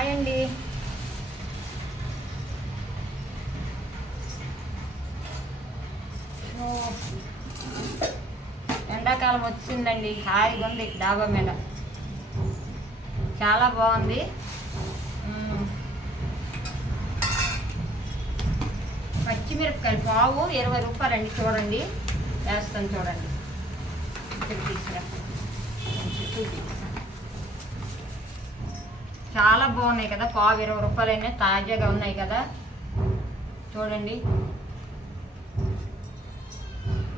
Hi అండి ఎండాకాలం వచ్చిందండి. హాయిగా ఉంది డాబా మీద. చాలా బాగుంది. పచ్చిమిరపకాయలు పావు ఇరవై రూపాయలండి చూడండి. వేస్తాను చూడండి. ఇక్కడ తీసుకురా చూపి. చాలా బాగున్నాయి కదా. పావు ఇరవై రూపాయలైనా తాజాగా ఉన్నాయి కదా. చూడండి.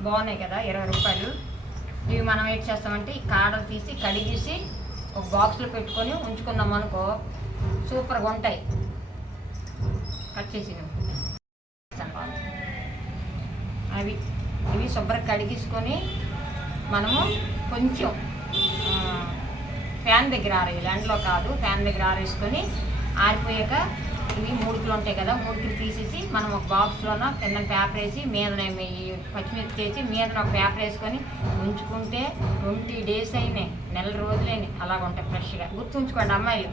బాగున్నాయి కదా ఇరవై రూపాయలు. ఇవి మనం ఏం చేస్తామంటే ఈ కాడలు తీసి కడిగేసి ఒక బాక్స్లో పెట్టుకొని ఉంచుకుందాం అనుకో సూపర్గా ఉంటాయి. కట్ చేసి అవి ఇవి శుభ్రంగా కడిగించుకొని మనము కొంచెం ఫ్యాన్ దగ్గర ఆరేయాలి ఎండలో కాదు ఫ్యాన్ దగ్గర ఆరేసుకొని ఆరిపోయాక ఇవి మూడుకులు ఉంటాయి కదా మూడుకులు తీసేసి మనం ఒక బాక్స్లోన కింద పేపర్ వేసి మీద పచ్చిమిర్చి వేసి మీదన ఒక పేపర్ వేసుకొని ఉంచుకుంటే ట్వంటీ డేస్ అయినాయి నెల రోజులైనవి అలాగ ఉంటాయి ఫ్రెష్గా. గుర్తుంచుకోండి అమ్మాయిలు.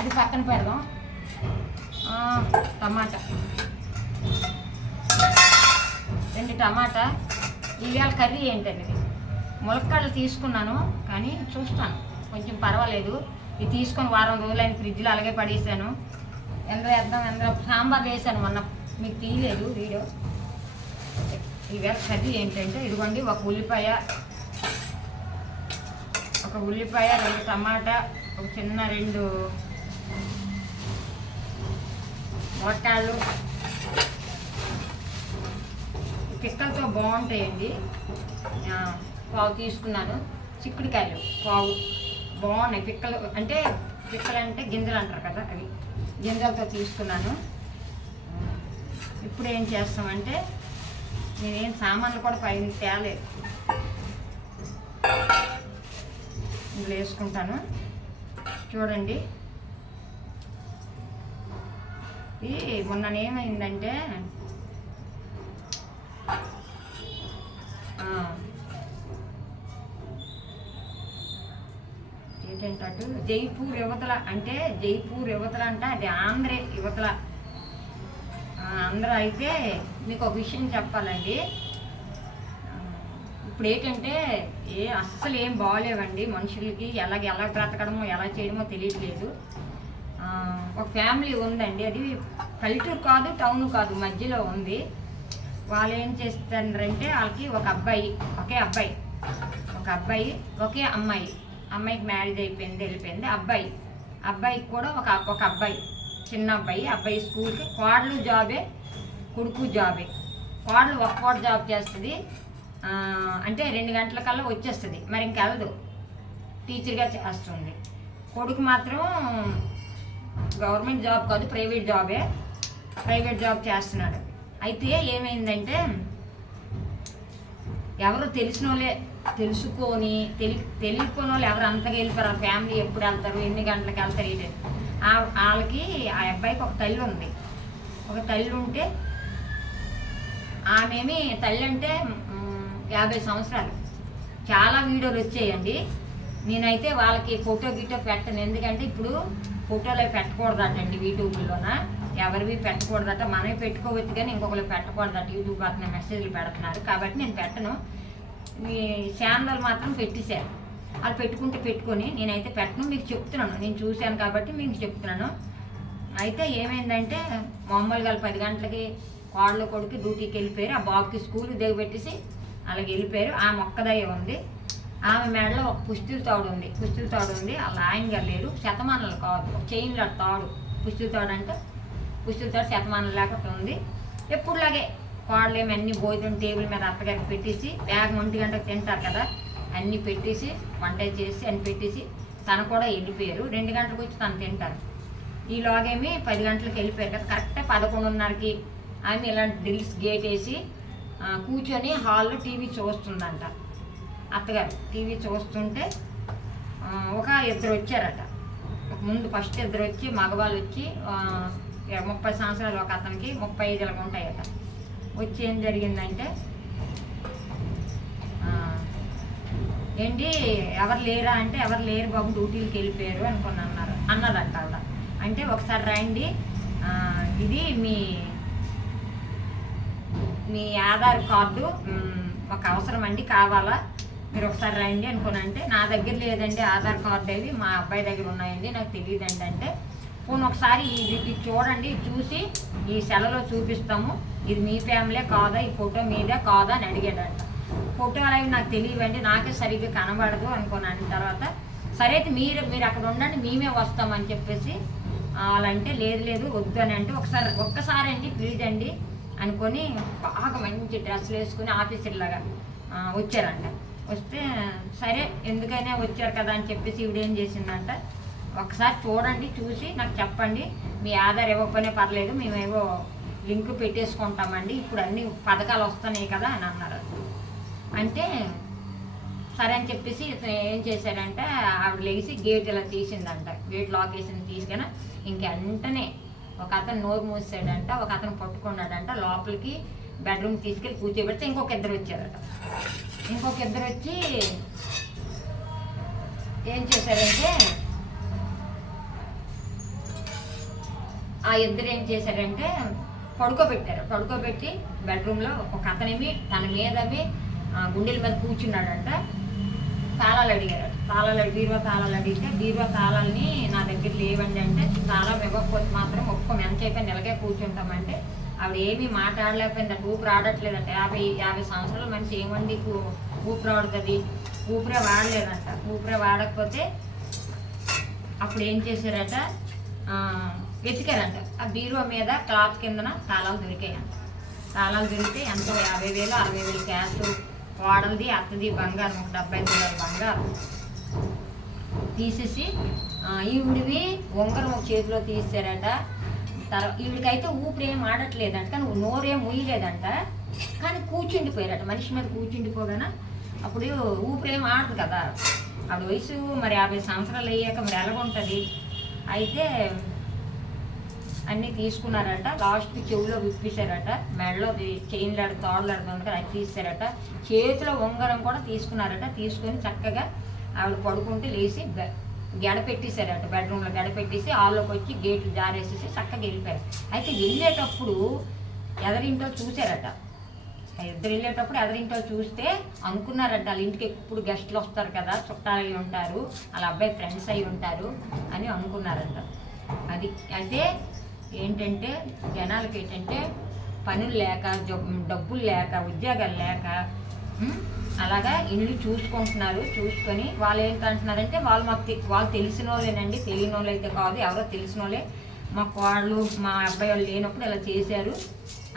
ఇది పక్కన పెడదాం. టమాటా. రెండు టమాటా. ఇవాళ కర్రీ ఏంటండి? ఇది ములక్కాడలు తీసుకున్నాను కానీ చూస్తాను. కొంచెం పర్వాలేదు. ఇది తీసుకొని వారం రోజులైన ఫ్రిడ్జ్లో అలాగే పడేసాను. ఎందులో వేద్దాం ఎందులో సాంబార్ వేసాను మొన్న. మీకు తీయలేదు వీడియో. ఈవేళ కర్రీ ఏంటంటే ఇదిగోండి ఒక ఉల్లిపాయ ఒక ఉల్లిపాయ రెండు టమాటా ఒక చిన్న రెండు ములక్కాయలు పిక్కలతో బాగుంటాయండి. పావు తీసుకున్నాను. చిక్కుడుకాయలు పావు. బాగున్నాయి. పిక్కలు అంటే పిక్కలు అంటే గింజలు అంటారు కదా అవి. గింజలతో తీసుకున్నాను. ఇప్పుడు ఏం చేస్తామంటే నేనేం సామాన్లు కూడా పైన తేలేదు. ఇందులో వేసుకుంటాను. చూడండి. ఇది మొన్న ఏమైందంటే ఆ. ఏంటంటే అటు జైపూర్ యువతల అంటే జైపూర్ యువతల అంటే అది ఆంధ్ర యువతల. ఆంధ్ర అయితే మీకు ఒక విషయం చెప్పాలండి. ఇప్పుడు ఏంటంటే ఏ అస్సలు ఏం బాగోలేవండి మనుషులకి ఎలాగ ఎలా బ్రతకడమో ఎలా చేయడమో తెలియట్లేదు. ఒక ఫ్యామిలీ ఉందండి అది పల్లెటూరు కాదు టౌన్ కాదు మధ్యలో ఉంది. వాళ్ళు ఏం చేస్తారంటే వాళ్ళకి ఒక అబ్బాయి ఒకే అబ్బాయి ఒక అబ్బాయి ఒకే అమ్మాయి. అమ్మాయికి మ్యారేజ్ అయిపోయింది వెళ్ళిపోయింది. అబ్బాయి అబ్బాయికి కూడా ఒక ఒక అబ్బాయి చిన్న అబ్బాయి. అబ్బాయి స్కూల్కి కోడలు జాబే కొడుకు జాబే. కోడలు ఒక్కోటి జాబ్ చేస్తుంది. అంటే రెండు గంటల కల్లా వచ్చేస్తుంది. మరి ఇంకెళ్ళదు టీచర్గా చేస్తుంది. కొడుకు మాత్రం గవర్నమెంట్ జాబ్ కాదు ప్రైవేట్ జాబే. ప్రైవేట్ జాబ్ చేస్తున్నాడు. అయితే ఏమైందంటే ఎవరు తెలిసిన వాళ్ళే తెలుసుకొని తెలి తెలియకొని వాళ్ళు ఎవరు అంతగా వెళ్ళిపోరు. ఫ్యామిలీ ఎప్పుడు వెళ్తారు ఎన్ని గంటలకు వెళ్తారు ఇది వాళ్ళకి ఆ అబ్బాయికి ఒక తల్లి ఉంది. ఒక తల్లి ఉంటే ఆమెమి తల్లి అంటే యాభై సంవత్సరాలు. చాలా వీడియోలు వచ్చాయండి. నేనైతే వాళ్ళకి ఫోటో గిటో పెట్టను. ఎందుకంటే ఇప్పుడు ఫోటోలు పెట్టకూడదటండి యూట్యూబ్లోన. ఎవరివి పెట్టకూడదట. మనమే పెట్టుకోవచ్చు కానీ ఇంకొకరు పెట్టకూడదట. యూట్యూబ్ అతను మెసేజ్లు పెడుతున్నారు. కాబట్టి నేను పెట్టను. మీ ఛానల్ మాత్రం పెట్టేశారు. అది పెట్టుకుంటే పెట్టుకొని నేనైతే పెట్టను మీకు చెప్తున్నాను. నేను చూశాను కాబట్టి మీకు చెప్తున్నాను. అయితే ఏమైందంటే మామూలుగా పది గంటలకి కోడలు కొడుకు డ్యూటీకి వెళ్ళిపోయారు. ఆ బాబుకి స్కూల్ దిగబెట్టేసి అలాగే వెళ్ళిపోయారు. ఆ మొక్కదయ్య ఉంది. ఆమె మెడలో ఒక పుస్తుల తాడు ఉంది. పుస్తుల తాడు ఉంది. అలా ఆయన గారు లేరు. శతమానాలు కాదు. ఒక చైన్లో తాడు. పుస్తుల తాడు అంటే పుస్తుల తాడు శతమానం లేకపోతే ఉంది. ఎప్పుడులాగే కోడలు అన్ని భోజనం టేబుల్ మీద అత్తగారికి పెట్టేసి వేగం ఒంటి గంటకు తింటారు కదా అన్నీ పెట్టేసి వంట చేసి అన్ని పెట్టేసి తను కూడా వెళ్ళిపోయారు. రెండు గంటలకు వచ్చి తను తింటారు. ఈలోగేమి పది గంటలకు వెళ్ళిపోయారు కదా కరెక్ట్గా పదకొండున్నరకి ఆమె ఇలాంటి డ్రిల్స్ గేట్ వేసి కూర్చొని హాల్లో టీవీ చూస్తుందంట. అత్తగారు టీవీ చూస్తుంటే ఒక ఇద్దరు వచ్చారట. ముందు ఫస్ట్ ఇద్దరు వచ్చి మగవాళ్ళు వచ్చి ముప్పై సంవత్సరాలు ఒక అతనికి ముప్పై ఐదు ఉంటాయట. వచ్చి ఏం జరిగిందంటే ఏంటి ఎవరు లేరా అంటే ఎవరు లేరు బాబు డ్యూటీకి వెళ్ళిపోయారు అనుకుని అన్నారు. అన్నదంట ఆవిడ. అంటే ఒకసారి రండి ఇది మీ మీ ఆధార్ కార్డు ఒక అవసరం అండి కావాలా? మీరు ఒకసారి రండి అనుకుని అంటే నా దగ్గర లేదండి ఆధార్ కార్డు అవి మా అబ్బాయి దగ్గర ఉన్నాయండి నాకు తెలియదండి అంటే. పోనీ ఒకసారి ఇది చూడండి చూసి ఈ సెలలో చూపిస్తాము. ఇది మీ ఫ్యామిలీ కాదా? ఈ ఫోటో మీదే కాదా? అని అడిగాడంట. ఫోటో అలాగే నాకు తెలియవండి నాకే సరిగ్గా కనబడదు అనుకున్నాను. తర్వాత సరే అయితే మీరు మీరు అక్కడ ఉండండి మేమే వస్తామని చెప్పేసి వాళ్ళంటే లేదు లేదు వద్దు అని అంటే ఒకసారి ఒక్కసారి అండి ప్లీజ్ అండి అనుకొని బాగా మంచి డ్రెస్సులు వేసుకుని ఆఫీసర్లాగా వచ్చారంట. వస్తే సరే ఎందుకైనా వచ్చారు కదా అని చెప్పేసి ఈవిడేం చేసిందంట ఒకసారి చూడండి చూసి నాకు చెప్పండి మీ ఆధార్ ఇవ్వకపోయినా పర్లేదు మేమేవో లింక్ పెట్టేసుకుంటామండి. ఇప్పుడు అన్ని పథకాలు వస్తున్నాయి కదా అని అన్నారు. అంటే సరే అని చెప్పేసి ఏం చేశాడంటే ఆవిడ లేచి గేట్ ఇలా తీసిందంట. గేట్ లాక్ వేసింది తీసుకొని ఇంక వెంటనే ఒక అతను నోరు మూసాడంట ఒక అతను పట్టుకున్నాడంట. లోపలికి బెడ్రూమ్ తీసుకెళ్ళి కూర్చోబెడితే ఇంకొక ఇద్దరు వచ్చారట. ఇంకొక ఇద్దరు వచ్చి ఏం చేశారంటే ఆ ఇద్దరు ఏం చేశారంటే పడుకోబెట్టారు. పడుకోబెట్టి బెడ్రూమ్లో ఒక అతనేమి తన మీదవి గుండెల మీద కూర్చున్నాడంట. తాళాలు అడిగారు తాళాలు అడిగి బీరువా తాళాలు అడిగితే బీరువా తాళాలని నా దగ్గర లేవండి అంటే తాళం ఇవ్వకపోతే మాత్రం ఒప్పుకోం ఎంత అయిపోయి కూర్చుంటామంటే ఆవిడ ఏమీ మాట్లాడలేకపోయిందంట అటు ఊపిరి ఆడట్లేదంట. యాభై యాభై సంవత్సరాల మనిషి ఏమండి ఊ- ఊపిరి ఆడుతుంది. ఊపిరే వాడలేదంట. ఊపిరే వాడకపోతే అప్పుడు ఏం చేశారట? వెతికారంట ఆ బీరువా మీద క్లాత్ కిందన తాళాలు దొరికాయంట. తాళాలు దొరికితే ఎంతో యాభై వేలు అరవై వేలు క్యాష్ వాడలది అత్తది బంగారం ఒక డెబ్బై తులాల బంగారం. తీసేసి ఈవిడివి ఉంగరం ఒక చేతిలో తీసారట తర్వాత ఈవిడికైతే ఊపిరి ఏం ఆడట్లేదంట కానీ నోరేం ఊయలేదంట కానీ కూర్చుండిపోయారట మనిషి మీద కూర్చుండిపోగానే అప్పుడు ఊపిరి ఏం ఆడదు కదా. ఆవిడ వయసు మరి యాభై సంవత్సరాలు అయ్యాక మరి ఎలాగుంటుంది? అయితే అన్నీ తీసుకున్నారట. లాస్ట్కి చెవిలో విప్పేశారట మెడలో చైన్లాడు తాడులాడు కదా అది తీసారట చేతిలో ఉంగరం కూడా తీసుకున్నారట. తీసుకొని చక్కగా ఆవిడ పడుకుంటే లేచి బె- గెడ పెట్టేశారట బెడ్రూమ్లో గెడ పెట్టేసి హాల్లోకి వచ్చి గేట్లు జారేసేసి చక్కగా వెళ్ళిపోయారు. అయితే వెళ్ళేటప్పుడు ఎదరింటో చూశారట. ఇద్దరు వెళ్ళేటప్పుడు ఎదరింటో చూస్తే అనుకున్నారట వాళ్ళ ఇంటికి ఎప్పుడు గెస్ట్లు వస్తారు కదా చుట్టాలు అయి ఉంటారు వాళ్ళ అబ్బాయి ఫ్రెండ్స్ అయి ఉంటారు అని అనుకున్నారంట. అది అయితే ఏంటంటే జనాలకి ఏంటంటే పనులు లేక డబ్బులు లేక ఉద్యోగాలు లేక అలాగా ఇల్లు చూసుకుంటున్నారు. చూసుకొని వాళ్ళు ఏంటంటున్నారంటే వాళ్ళు మాకు వాళ్ళు తెలిసిన వాళ్ళేనండి తెలియని వాళ్ళు అయితే కాదు ఎవరో తెలిసిన వాళ్ళే మాకు వాళ్ళు మా అబ్బాయి వాళ్ళు లేనప్పుడు ఇలా చేశారు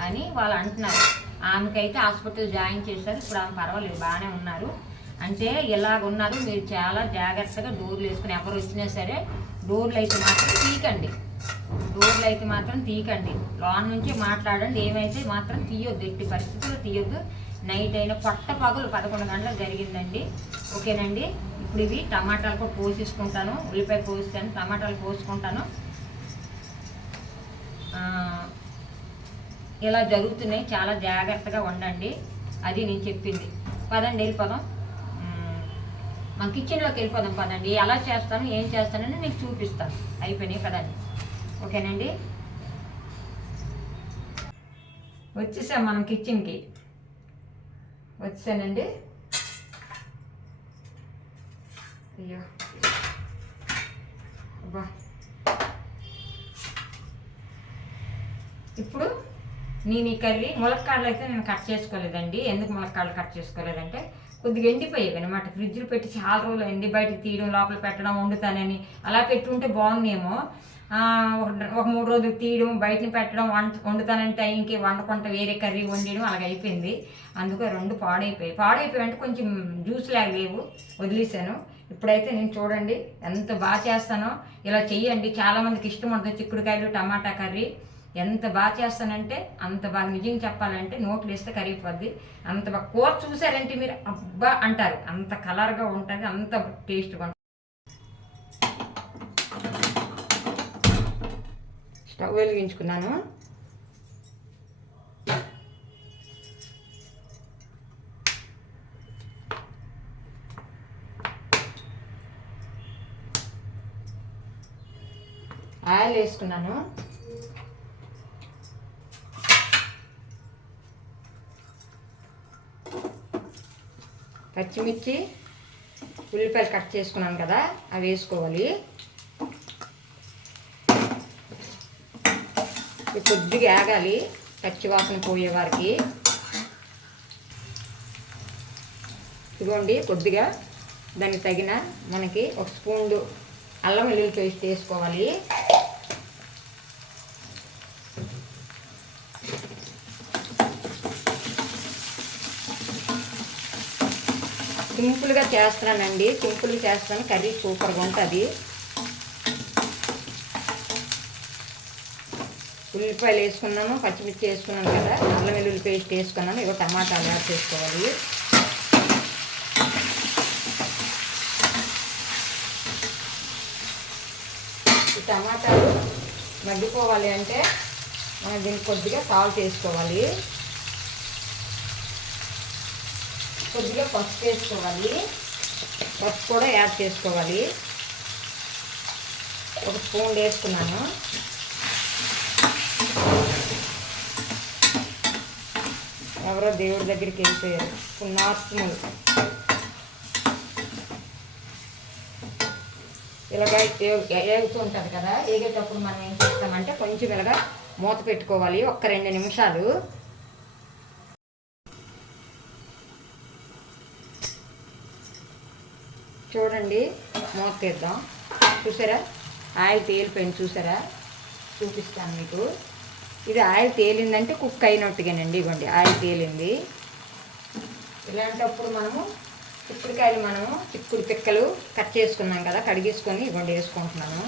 అని వాళ్ళు అంటున్నారు. ఆమెకైతే హాస్పిటల్ జాయిన్ చేశారు. ఇప్పుడు ఆమె పర్వాలేదు బాగానే ఉన్నారు. అంటే ఇలాగ ఉన్నారు మీరు చాలా జాగ్రత్తగా డోర్లు వేసుకుని ఎవరు వచ్చినా సరే డోర్లు అయితే మాత్రం తీకండి డోర్లు అయితే మాత్రం తీయకండి. లోన్ నుంచి మాట్లాడండి. ఏమైతే మాత్రం తీయొద్దు. ఎట్టి పరిస్థితుల్లో తీయొద్దు. నైట్ అయినా పొట్ట పగులు పదకొండు గంటలకు జరిగిందండి. ఓకేనండి? ఇప్పుడు ఇవి టమాటాలు కూడా పోసేసుకుంటాను. ఉల్లిపాయ పోస్తాను. టమాటాలు పోసుకుంటాను. ఇలా జరుగుతున్నాయి. చాలా జాగ్రత్తగా ఉండండి. అది నేను చెప్పింది. పదండి వెళ్ళిపోదాం. మా కిచెన్లోకి వెళ్ళిపోదాం పదండి. ఎలా చేస్తాను? ఏం చేస్తానని నేను చూపిస్తాను. అయిపోయినాయి. పదండి. ఓకేనండి? వచ్చేసాం మనం కిచెన్కి. వచ్చానండి అయ్యో. అబ్బా. ఇప్పుడు నేను ఈ కర్రీ ములక్కాడలు అయితే నేను కట్ చేసుకోలేదండి. ఎందుకు ములక్కాడలు కట్ చేసుకోలేదంటే కొద్దిగా ఎండిపోయేవి అనమాట ఫ్రిడ్జ్లో పెట్టి చాలా రోజులు ఎండి బయటకు తీయడం లోపల పెట్టడం వండుతానని అలా పెట్టుంటే బాగుందేమో ఒక- మూడు రోజులు తీయడం బయటని పెట్టడం వంట వండుతానంటే టైంకి వండకుండా వేరే కర్రీ వండడం అలాగ అయిపోయింది. అందుకు రెండు పాడైపోయాయి. పాడైపోయి అంటే కొంచెం జ్యూస్ లాగా లేవు వదిలేసాను ఇప్పుడైతే నేను చూడండి ఎంత బాగా చేస్తానో. ఇలా చెయ్యండి. చాలామందికి ఇష్టం ఉంటుంది చిక్కుడుకాయలు టమాటా కర్రీ. ఎంత బాగా చేస్తానంటే అంత బాగా నిజం చెప్పాలంటే నోట్లు వేస్తే కరిగిపోద్ది. అంత బాగా కూర చూసారంటే మీరు అబ్బా అంటారు. అంత కలర్గా ఉంటుంది అంత టేస్ట్గా ఉంటుంది. స్టవ్ వెలిగించుకున్నాను ఆయిల్ వేసుకున్నాను. పచ్చిమిర్చి ఉల్లిపాయలు కట్ చేసుకున్నాను కదా అవి వేసుకోవాలి. కొద్దిగా ఆగాలి. పచ్చివాసన పోయే వారికి. ఇదిగోండి కొద్దిగా దానికి తగిన మనకి ఒక స్పూన్ అల్లం వెల్లుల్లి పేస్ట్ వేసుకోవాలి. సింపుల్గా చేస్తానండి సింపుల్గా చేస్తాను. కర్రీ సూపర్గా ఉంటుంది. ఉల్లిపాయలు వేసుకున్నాను పచ్చిమిర్చి వేసుకున్నాను కదా అల్లం వెల్లుల్లి పేస్ట్ వేసుకున్నాను ఇగో టమాటాలు యాడ్ చేసుకోవాలి. ఈ టమాటాలు మగ్గిపోవాలి అంటే మనం దీన్ని కొద్దిగా సాల్ట్ వేసుకోవాలి. కొద్దిగా పసుపు వేసుకోవాలి. పసుపు కూడా యాడ్ చేసుకోవాలి. ఒక స్పూన్ వేసుకున్నాను. ఎవరో దేవుడి దగ్గరికి వెళ్ళిపోయారు. పుణ్యాత్ములు ఇలాగ ఏగుతుంటుంది కదా ఏగేటప్పుడు మనం ఏం చేస్తామంటే కొంచెం ఇలాగ మూత పెట్టుకోవాలి. ఒక్క రెండు నిమిషాలు. చూడండి మూత తీద్దాం. చూసారా? ఆయిల్ తేలిపోయింది చూసారా? చూపిస్తాను మీకు. ఇది ఆయిల్ తేలిందంటే కుక్ అయినట్టుగానండి ఇవ్వండి ఆయిల్ తేలింది. ఇలాంటప్పుడు మనము చిక్కుడుకాయలు మనము చిక్కుడు పిక్కలు కట్ చేసుకున్నాం కదా కడిగేసుకొని ఇవ్వండి వేసుకుంటున్నాను.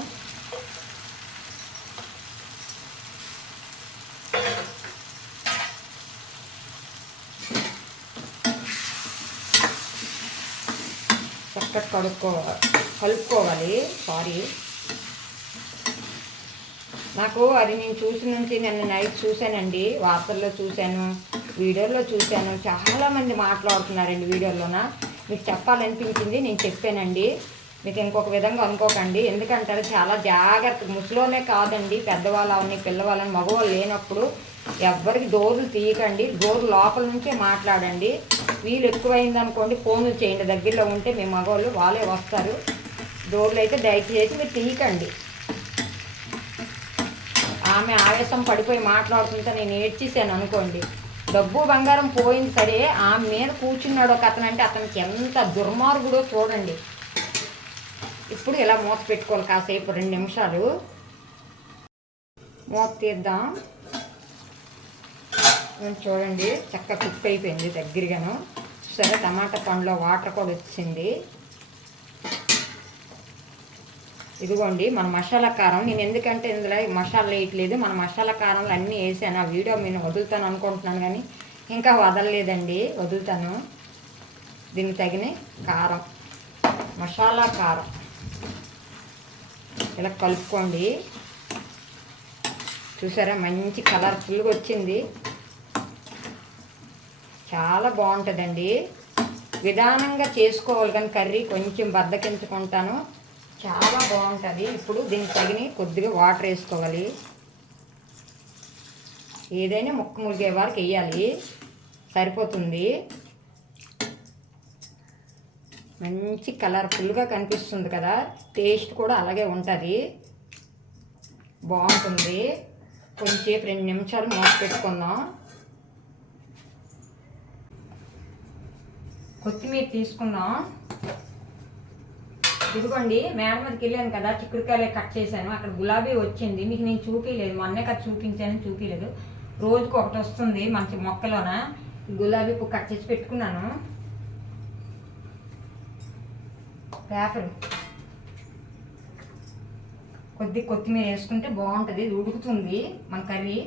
చక్కగా కడుక్కోవాలి కలుపుకోవాలి సారీ. నాకు అది నేను చూసిన నుంచి నిన్న నైట్ చూశానండి. వార్తల్లో చూశాను వీడియోలో చూశాను. చాలామంది మాట్లాడుతున్నారండి వీడియోలోన మీకు చెప్పాలనిపించింది నేను చెప్పానండి. మీకు ఇంకొక విధంగా అనుకోకండి. ఎందుకంటారు చాలా జాగ్రత్త ముసలోనే కాదండి. పెద్దవాళ్ళని పిల్లవాళ్ళని మగవాళ్ళు లేనప్పుడు ఎవ్వరికి డోర్లు తీయకండి. డోర్ లోపల నుంచే మాట్లాడండి. వీలు ఎక్కువైంది అనుకోండి ఫోన్లు చేయండి. దగ్గరలో ఉంటే మీ మగవాళ్ళు వాళ్ళే వస్తారు. డోర్లు అయితే దయచేసి మీరు తీయకండి. ఆమె ఆవేశం పడిపోయి మాట్లాడుతుంటే నేను ఏడ్చేసాను అనుకోండి. డబ్బు బంగారం పోయింది సరే ఆమె మీద కూర్చున్నాడు ఒక అతను అంటే అతనికి ఎంత దుర్మార్గుడో చూడండి. ఇప్పుడు ఇలా మూత పెట్టుకోవాలి కాసేపు రెండు నిమిషాలు. మూత తీద్దాం. చూడండి చక్క కుక్ అయిపోయింది దగ్గరగాను. సరే టమాటా పండులో వాటర్ కూడా వచ్చింది. ఇదిగోండి మన మసాలా కారం. నేను ఎందుకంటే ఇందులో మసాలా వేయట్లేదు మన మసాలా కారంలో అన్నీ వేసాను. ఆ వీడియో నేను వదులుతాను అనుకుంటున్నాను కానీ ఇంకా వదలలేదండి. వదులుతాను. దీనికి తగిన కారం. మసాలా కారం. ఇలా కలుపుకోండి. చూసారా? మంచి కలర్ఫుల్గా వచ్చింది. చాలా బాగుంటుందండి. విధానంగా చేసుకోవాలి కానీ కర్రీ కొంచెం బద్దకించుకుంటాను. చాలా బాగుంటుంది. ఇప్పుడు దీనికి తగిన కొద్దిగా వాటర్ వేసుకోవాలి. ఏదైనా ముక్క మురిగే వారికి వేయాలి. సరిపోతుంది. మంచి కలర్ఫుల్గా కనిపిస్తుంది కదా. టేస్ట్ కూడా అలాగే ఉంటుంది. బాగుంటుంది. కొంచెంసేపు రెండు నిమిషాలు మూత పెట్టుకుందాం. కొత్తిమీర తీసుకుందాం. ఇదిగోండి మేడం మీదకి వెళ్ళాను కదా చిక్కుడుకాయలే కట్ చేశాను. అక్కడ గులాబీ వచ్చింది. మీకు నేను చూపించలేదు మొన్నే కదా చూపించాను చూపించలేదు రోజుకు ఒకటి వస్తుంది మంచి మొక్కలోన. గులాబీ పువ్వు కట్ చేసి పెట్టుకున్నాను. పేపర్. కొద్ది కొత్తిమీర వేసుకుంటే బాగుంటుంది. ఇది ఉడుకుతుంది మన కర్రీ.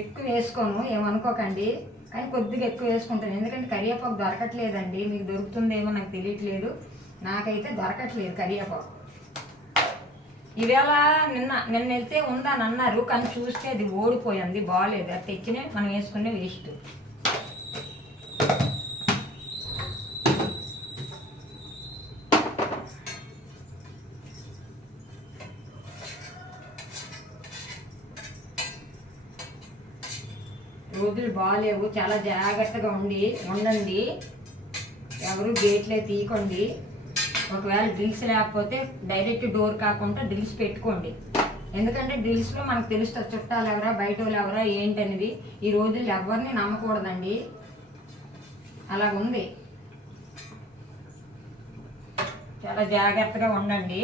ఎక్కువ వేసుకోను ఏమనుకోకండి. కానీ కొద్దిగా ఎక్కువ వేసుకుంటాను. ఎందుకంటే కరివేపాకు దొరకట్లేదండి. మీకు దొరుకుతుందేమో నాకు తెలియట్లేదు. నాకైతే దొరకట్లేదు కరివేపాకు ఈవేళ నిన్న నిన్న వెళ్తే ఉందని అన్నారు కానీ చూస్తే అది ఓడిపోయింది బాగాలేదు అది తెచ్చిన మనం వేసుకునే వేస్ట్ రోజులు బాగాలేవు చాలా జాగ్రత్తగా ఉండి ఉండండి. ఎవరు గేట్లే తీయకండి. ఒకవేళ డ్రిల్స్ లేకపోతే డైరెక్ట్ డోర్ కాకుండా డ్రిల్స్ పెట్టుకోండి. ఎందుకంటే డ్రిల్స్లో మనకు తెలుస్తుంది చుట్టాలు ఎవరా బయట వాళ్ళు ఎవరా ఏంటనేది ఈ రోజుల్లో ఎవరిని నమ్మకూడదండి. అలాగుంది చాలా జాగ్రత్తగా ఉండండి.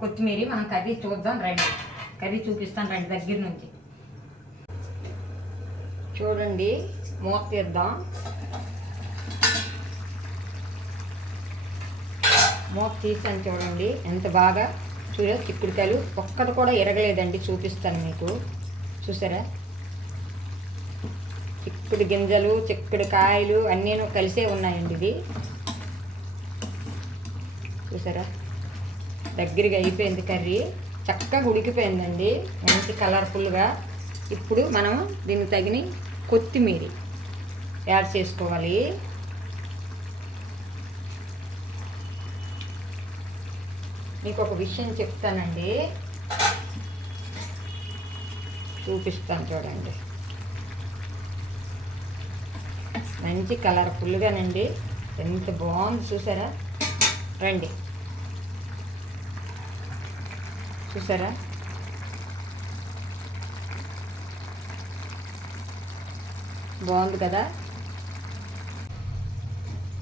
కొత్తిమీర మనం కర్రీ చూద్దాం రండి. కర్రీ చూపిస్తాను రండి దగ్గర నుంచి. చూడండి మూత తీద్దాం. మూత తీసాను చూడండి. ఎంత బాగా? చూడ చిక్కుడుకాయలు ఒక్కటి కూడా ఎరగలేదండి. చూపిస్తాను మీకు. చూసారా? చిక్కుడు గింజలు చిక్కుడు కాయలు అన్నీ కలిసే ఉన్నాయండి ఇది. చూసారా? దగ్గరగా అయిపోయింది కర్రీ. చక్కగా ఉడికిపోయిందండి. మంచి కలర్ఫుల్గా. ఇప్పుడు మనం దీన్ని తగిన కొత్తిమీర యాడ్ చేసుకోవాలి. మీకు ఒక విషయం చెప్తానండి. చూపిస్తాను చూడండి. మంచి కలర్ఫుల్గానండి ఎంత బాగుంది చూసారా? రండి. చూసారా? బాగుంది కదా?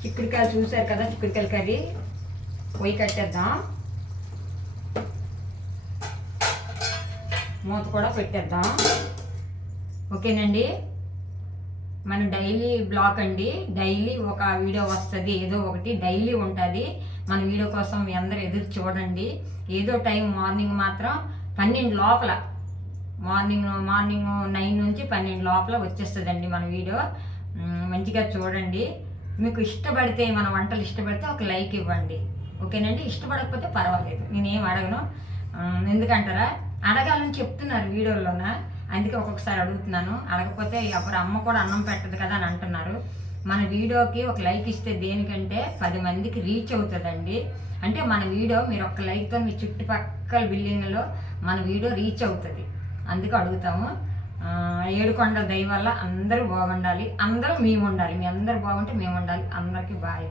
చిక్కుడుకాయలు చూసారు కదా చిక్కుడుకాయల కర్రీ. పొయ్యి కట్టేద్దాం. మూత కూడా పెట్టేద్దాం. ఓకేనండి? మన డైలీ బ్లాగ్ అండి. డైలీ ఒక వీడియో వస్తుంది ఏదో ఒకటి డైలీ ఉంటుంది. మన వీడియో కోసం మీ ఎదురు చూడండి. ఏదో టైం మార్నింగ్ మాత్రం పన్నెండు లోపల మార్నింగ్ మార్నింగ్ నైన్ నుంచి పన్నెండు లోపల వచ్చేస్తుందండి మన వీడియో. మంచిగా చూడండి. మీకు ఇష్టపడితే మన వంటలు ఇష్టపడితే ఒక లైక్ ఇవ్వండి. ఓకేనండి? ఇష్టపడకపోతే పర్వాలేదు. నేనేం అడగను. ఎందుకంటారా? అడగాలని చెప్తున్నారు వీడియోలోన. అందుకే ఒక్కొక్కసారి అడుగుతున్నాను. అడగకపోతే ఎవరు అమ్మ కూడా అన్నం పెట్టదు కదా అని అంటున్నారు. మన వీడియోకి ఒక లైక్ ఇస్తే దేనికంటే పది మందికి రీచ్ అవుతుందండి. అంటే మన వీడియో మీరు ఒక లైక్తో మీ చుట్టుపక్కల బిల్డింగ్లో మన వీడియో రీచ్ అవుతుంది. అందుకే అడుగుతాము. ఏడుకొండ ఏడుకొండల దయ వల్ల అందరూ బాగుండాలి. అందరూ మేము ఉండాలి మీ అందరూ బాగుంటే మేము ఉండాలి అందరికీ బాయ్